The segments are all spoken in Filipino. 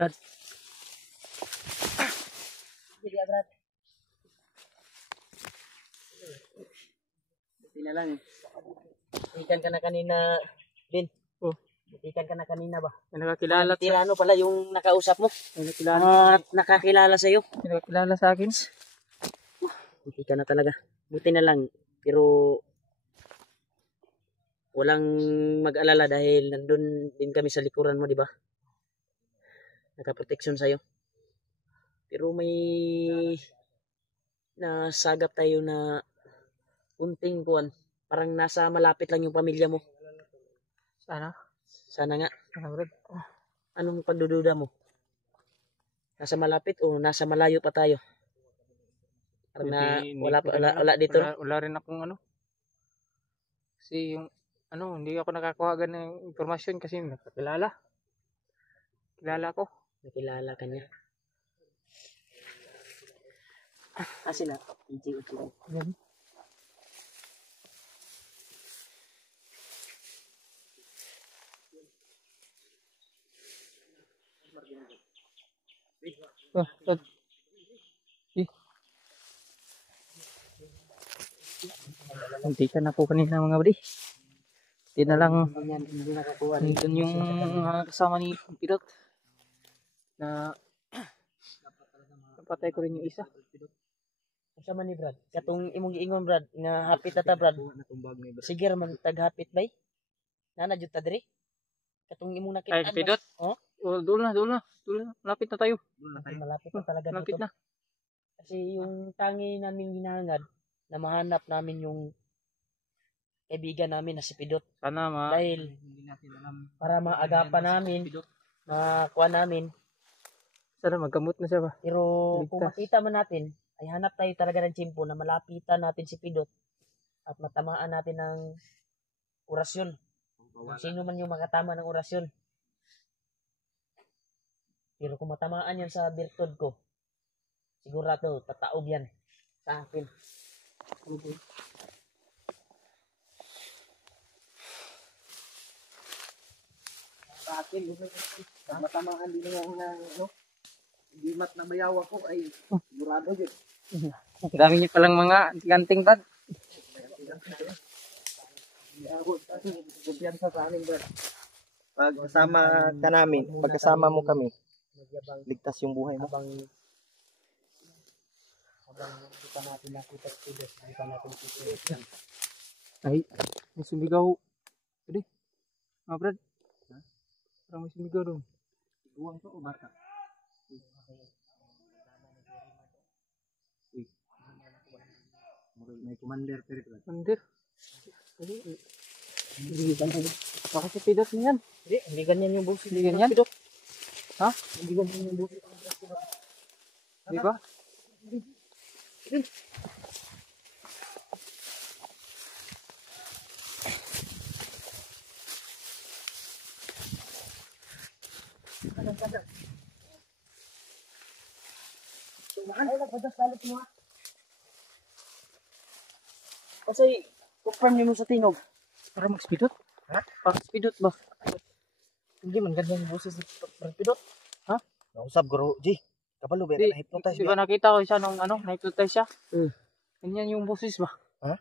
Brad. Sige, Brad. Buti na lang eh. Ikan ka na kanina, Din. Oh. Ikan ka na kanina ba? May nakakilala sa... Tirano pala yung nakausap mo. May nakakilala. Nakakilala sa'yo. May nakakilala sa akin. Buti ka na talaga. Buti na lang. Pero walang mag-alala dahil nandun din kami sa likuran mo, di ba? Nakaproteksyon sa'yo. Pero may nasagap tayo na unting kuwan. Parang nasa malapit lang yung pamilya mo. Sana? Sana nga. Sana, Brad. Anong pagdududa mo? Nasa malapit o nasa malayo pa tayo? Parang na, wala dito. Wala rin akong ano. Kasi yung ano, hindi ako nakakuha ng impormasyon kasi nakakilala. Kilala ko. Nakilala ka niya. Sila. Yan. Oh, Brad. Hindi ka na po kanina mga buddy. Hindi na lang nandun yung kasama ni Pilot na napatay ko rin yung isa. Kasama ni Brad. Katong imong giingon Brad nga hapit na ta Brad. Sige man taghapit bay. Nana jud ta diri. Katong imong nakita. Ay, Pilot. Oh? Oh, doon na. Malapit na tayo. Malapit na talaga Malapit dito. na. Kasi yung tangi namin hinahangad na mahanap namin yung kaibigan namin na si Pidot. Sana Dahil para maagapan namin, makuha namin. sana magkamot na siya ba? Pero kung Ligtas. makita man natin, ay hanap tayo talaga ng tiyempo na malapitan natin si Pidot at matamaan natin ng orasyon. Kung sino man yung makatama ng orasyon. Pero kung matamaan yan sa birtud ko, sigurado tataob yan sa akin. Sa akin, matamaan din yung ano, gimat na bayawa ko ay sigurado yun. Dami niyo palang mga ganting Brad. Kumpiyansa sa amin, Brad. Pag kasama ka namin, pag kasama mo kami, ligtas yung buhay mo. Habang hindi pa natin nakita si Pidot, hindi pa natin sisiyan. Ay, may sumigaw. Pwede. Mga Brad. Parang may sumigaw doon. Buwang to o bata? May commander pero ito. Under. Hindi ganyan. Baka si Pidot niyan. Hindi ganyan yung boses. Hindi ganyan? Pidot. Ha? Hindi ganyan yung boses. Di ba? Kasi, confirm niyo mo sa tingog. Para mag-speedot? Ha? Para speedot ba? Hindi man ganyan yung boses ni Pidot. Nausap, Guru G. Kabalo, ba? Na-hypnotize Di ba nakita ko siya nung na-hypnotize siya? Hmm. Ganyan yung boses ba? Ha?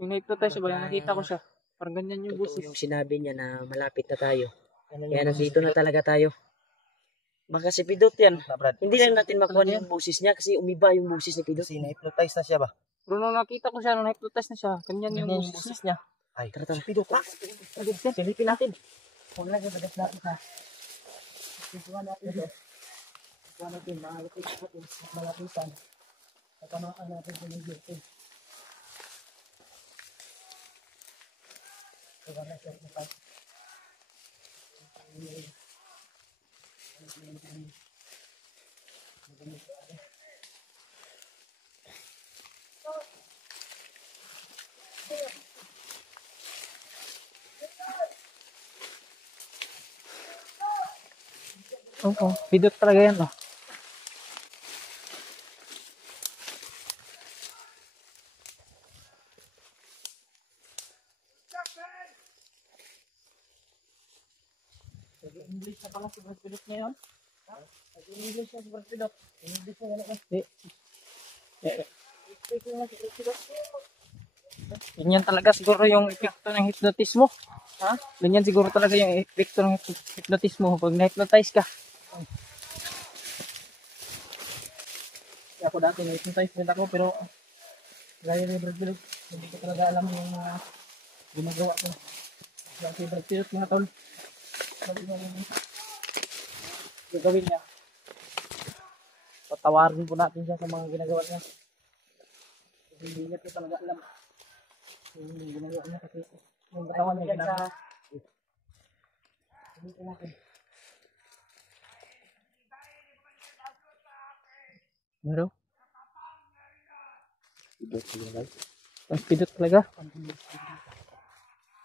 Yung na-hypnotize siya ba? Yung nakita ko siya. Parang ganyan yung Totoo boses. yung sinabi niya na malapit na tayo. Kaya nandito na talaga tayo. Baka si Pidot yan. Brad. Hindi lang natin makuha yung boses niya kasi umiba yung boses ni Pidot. Kasi na-hypnotize na siya ba? Pero nung nakita ko siya, nung na-hypnotize na siya, ganyan yung boses niya. Ay, Tara, tara. si Pidot, ha? Silipin natin. Huwag lang yung natin ha. Sisuhan natin ito. Sisuhan natin. Malapit natin. Malapitan. Patamaan natin sa medyo. Sisuhan natin ito. Oo, Pidot talaga yan. Oh. English na pala si Pidot ngayon. English na si Presidot. English na gano'n. Speak na si Presidot. Ganyan talaga siguro yung epekto ng hypnotismo. Ha? Ganyan siguro talaga yung epekto ng hypnotismo pag na-hypnotize ka. Ako dati na-hypnotize din ako pero gaya ni Presidot, hindi ko talaga alam yung ginagawa ko. Gaya si Presidot mga tol. Sabi niya yung gagawin niya. Patawarin po natin siya sa mga ginagawa niya. Hindi niya ko talaga alam yung ginagawa niya kasi yung katawan niya ginagawa. Hindi ko natin. Ano? Ang pidot talaga.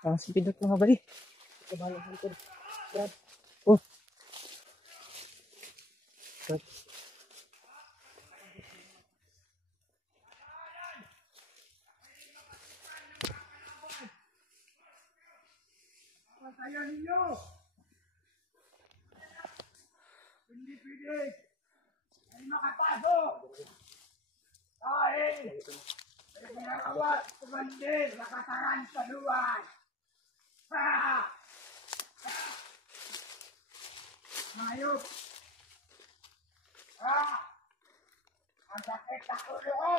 Ang pidot mga bali. Kabalang sa likod. Brad. Oh. Masaya ninyo! Hindi pwede! Ay makapasok! Dahil may ginagawa kumandir na kataran sa luwan! Mayop! Ang sakit sa ulo ko!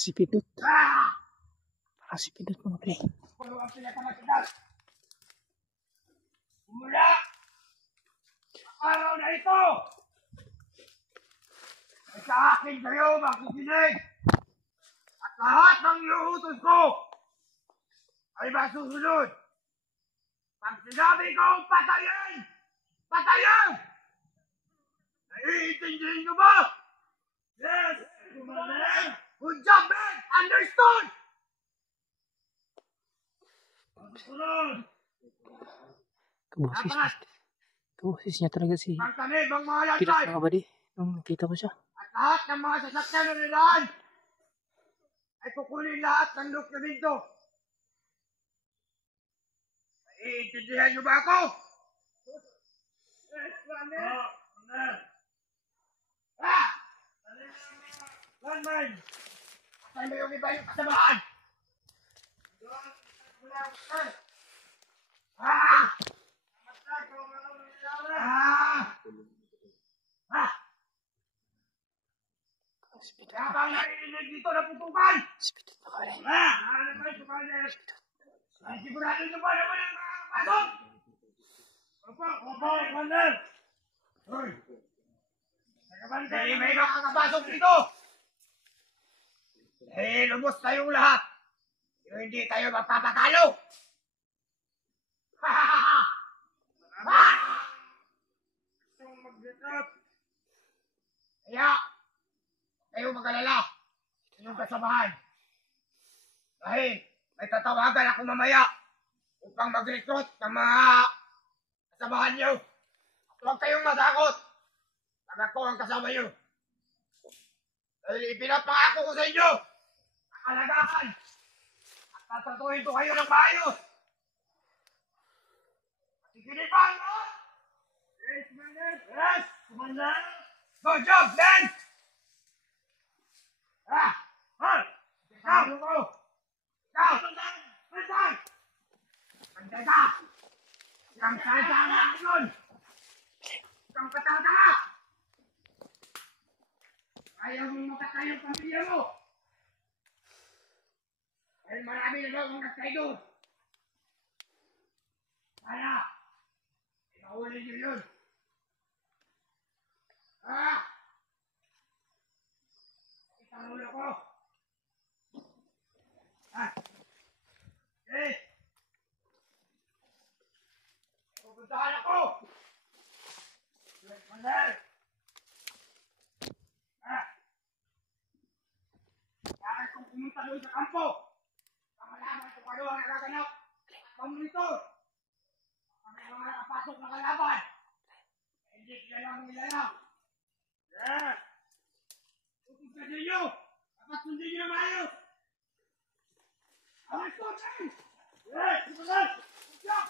Si pidot. Si pidot mga bali. Puno ang pinakamasudal! Mula sa araw na ito ay sa akin kayo makikinig at lahat ng iuutos ko ay masusunod. Pag sinabi kong patayin, patayin! Naiintindihin nyo ba? Yes, Commander! Good job, man! Understood! Susunod! Kaboses niya talaga si Ang tanib ang mga pidot landslide mga bali. Nung nakita ko siya. at lahat ng mga sasakyan na nilaan ay kukunin lahat ng dokumento. Naiintindihan nyo ba ako? Yes, Commander! Landmine! Saan ba yung iba yung kasamahan? Kaya bang narinig dito na putukan? Si pidot mga bali. Ano ba yung Commander? Ay, sigurado nyo ba naman ang makakapasok? Opo, Commander! Hoy! Hindi may makakapasok dito! Lubos kayong lahat! Yung hindi tayo magpapatalo! Kaya, kayo mag-alala sa inyong kasamahan. Dahil may tatawagan ako mamaya upang mag-recruit ng mga kasamahan nyo. Huwag kayong matakot. Pag ako ang kasama nyo. Dahil ipinapangako ko sa inyo ang alagaan at tatatuhin ko kayo ng maayos. Sikilipan mo! Yes, Commander! Yes, Commander! Good job, Ben! Ikaw! Ikaw! Sandal! Sandal ka! Isang sasama nun! Isang patata! Ayaw mong makatay ang pamilya mo! Dahil marami na daw ang nagtay doon! Sana! Ihuli niyo yun! Isang ulo ko! Eh! Pupuntahan ako! Yes, Manuel! Kaya kung pumunta doon sa kampo, pamalaman kung ano ang nagaganap at pamonitor. Kung may mga nakapasok na kalaban, hindi kilalang nilalang. Yes! Pupunta ninyo! Dapat sundin niyo na maayos! Yes, Manuel! Good job!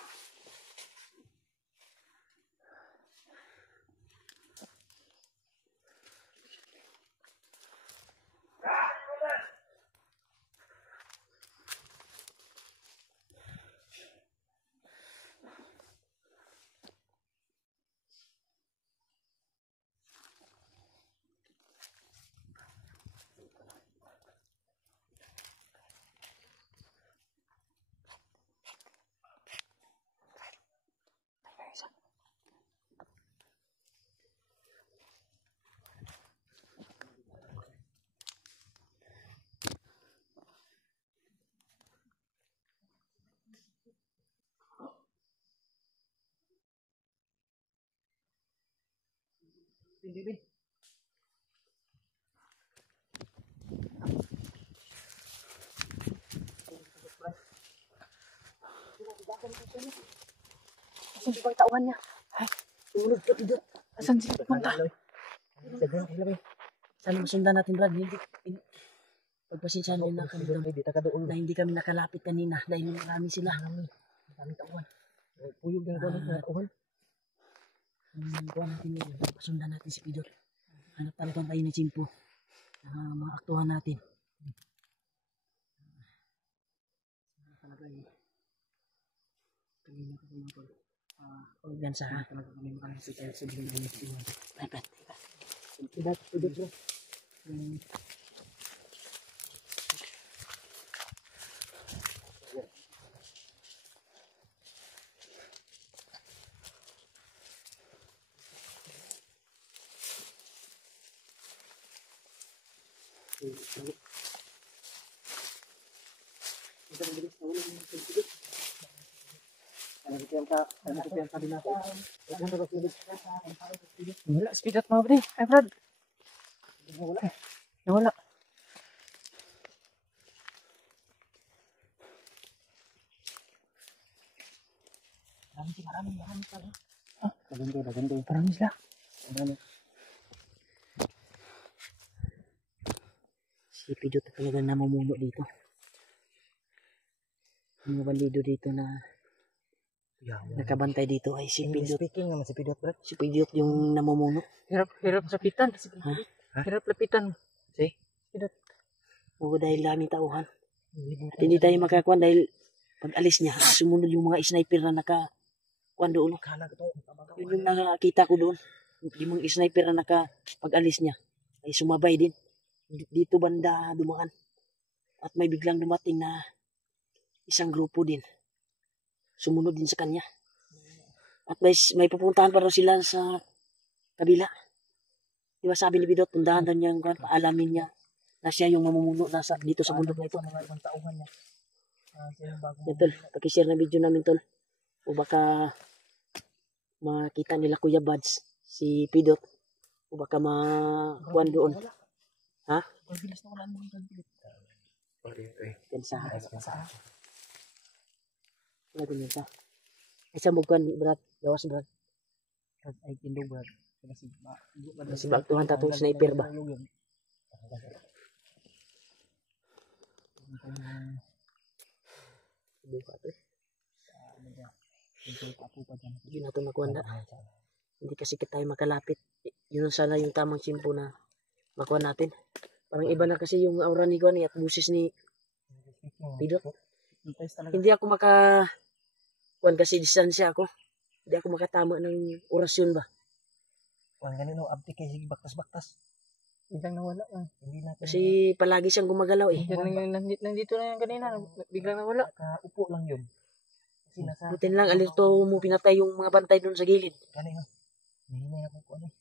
Asan si tauhan niya? Ay, tulog ka dito. Asan sila pupunta? Sana masundan natin, Brad. Pagpasensyahan din na kami na hindi kami nakalapit kanina dahil marami sila. Marami tauhan. Puyog ng tauhan. Kuha natin yun. Pasundan natin si Pidot. Hanap talagang tayo ng simpo. Mga aktuhan natin. Talaga eh. Kanina ko mga tol. Organisa ha. Talaga kami makalapit tayo sa bigyan ng iwan. Brad. Pidot bro. Wala, speed up mga buddy. Ay, Brad. Nawala. Marami pala. Maganda. Marami sila. Si Pidot talaga namumuno dito. Yung mga bandido dito na nakabantay dito ay si Pidot. Speaking naman si Pidot, Brad. Si Pidot yung namumuno. Hirap lapitan. Hirap lapitan. Si? Pidot. Oo, dahil daming tauhan. At hindi tayo makakuan dahil pag alis niya, sumunod yung mga sniper na nakakuan doon. Yun yung nakakita ko doon. Yung mga sniper na pag alis niya ay sumabay din. Dito banda dumaan. At may biglang dumating na isang grupo din. Sumunod din sa kanya. At may pupuntahan pa raw sila sa kabila. Di ba sabi ni Pidot, pundahan daw niya, paalamin niya na siya yung mamumuno dito sa bundok na ito. Mga ibang tauhan niya. Yan tol, pakishare na video namin tol. O baka makita nila Kuya Buds, si Pidot. O baka makuhan doon. Ha? Bilis na wala naman ng Pidot. Yan sa wala din yan sa. Ay sa mugkan, Brad. Gawas, Brad. Ay, tindog, Brad. Kasi bagtuhan tatong sniper ba? Hindi na ito nakuha. Hindi kasi tayo makalapit. Yun sana yung tamang simpo na makuha natin. Parang iba na kasi yung aura ni Guan at busis ni Pidot. Hindi ako kuan kasi distansya ako. Hindi ako makatama ng orasyon ba. Kuan ganun, abdi kay sige baktas-baktas. Biglang nawala. Hindi natin. Kasi palagi siyang gumagalaw eh. Nandito na yung kanina. Biglang nawala. Upo lang yun. Kasi nasa... Butin lang, alerto mo pinatay yung mga bantay doon sa gilid. Kanina. Hindi na ako kuan eh.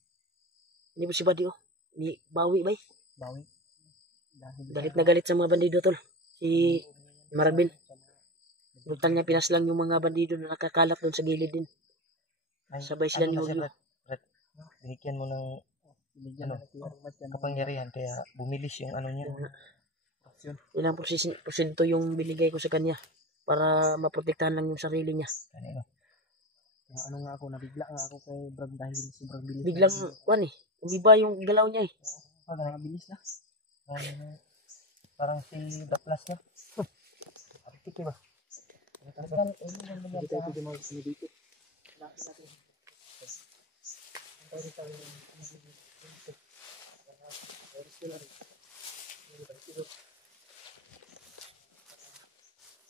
Hindi mo si Buddy oh. Ni bawi ba eh. Bawi. Galit na galit sa mga bandido tol. Si Marvin. Butan niya pinaslang yung mga bandido na nakakalat doon sa gilid din. Sabay sila ni Julio. Binigyan mo ng kapangyarihan kaya bumilis yung ano niya. Ilang porsyento yung binigay ko sa kanya para maprotektahan lang yung sarili niya. Kanino? Ano nga ako, nabigla nga ako kay Brad dahil sobrang bilis. Biglang, kuan eh, umiba yung galaw niya eh. Bilis na. Parang si The Plus niya. Artiki ba? Hindi tayo pwede mag-sino dito.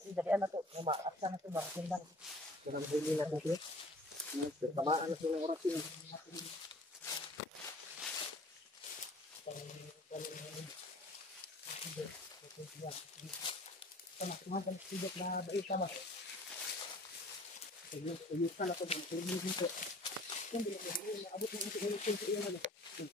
Dalian na to, umaaksa na to, makasindang. Kaya hindi natin siya. Tamaan na siya ng oras yun. Tumagal sigat na baita ba? Ayun ka na to, abot mo ito